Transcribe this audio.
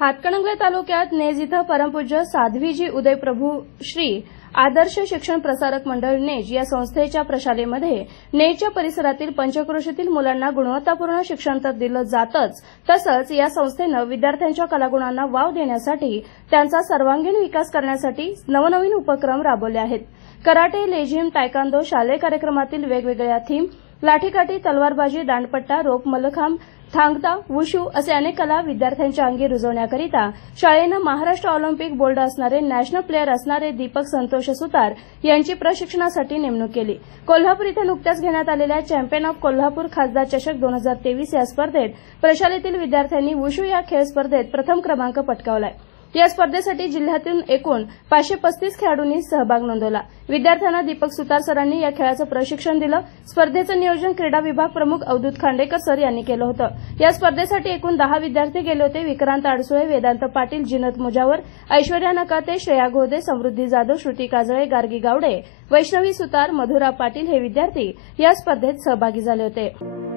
हातकणंगले तालुक्यात नेज इथं परमपूज्य साध्वीजी उदयप्रभू श्री आदर्श शिक्षण प्रसारक मंडळ नेज या संस्थेच्या प्रशालेमध्ये नेजच्या परिसरातील पंचक्रोशीतील मुलांना गुणवत्तापूर्ण शिक्षण तर दिलं जातच, तसंच या संस्थेनं विद्यार्थ्यांच्या कलागुणांना वाव देण्यासाठी त्यांचा सर्वांगीण विकास करण्यासाठी नवनवीन उपक्रम राबवले आहेत। कराटे, लेझिम, तायकांदो शालेय कार्यक्रमातील वेगवेगळ्या थीम, लाठीकाठी, तलवारबाजी, दांडपट्टा, रोप, मल्लखांब, थांगता, वुशू असे अनेक कला विद्यार्थ्यांच्या अंगी रुजवण्याकरिता शाळेनं महाराष्ट्र ऑलिम्पिक बोर्ड असणारे नॅशनल प्लेअर असणारे दीपक संतोष सुतार यांची प्रशिक्षणासाठी नेमणूक केली। कोल्हापूर इथं नुकत्याच घेण्यात आलेल्या चॅम्पियन ऑफ कोल्हापूर खासदार चषक 2023 या स्पर्धेत प्रशालेतील विद्यार्थ्यांनी वुशू या खेळ स्पर्धेत प्रथम क्रमांक पटकावलाय। या स्पर्धेसाठी जिल्ह्यातून एकूण 535 खेळाडूंनी सहभाग नोंदवला। विद्यार्थ्यांना दीपक सुतार सरांनी या खेळाचं प्रशिक्षण दिलं। स्पर्धेचं नियोजन क्रीडा विभाग प्रमुख अवधूत खांडेकर सर यांनी केलं होतं। या स्पर्धेसाठी एकूण 10 विद्यार्थी गेले होते। विक्रांत अडसुळे, वेदांत पाटील, जिनत मुजावर, ऐश्वर्या नकाते, श्रेया घोदे, समृद्धी जाधव, श्रुती काजळे, गार्गी गावडे, वैष्णवी सुतार, मधुरा पाटील हे विद्यार्थी या स्पर्धेत सहभागी झाले होते।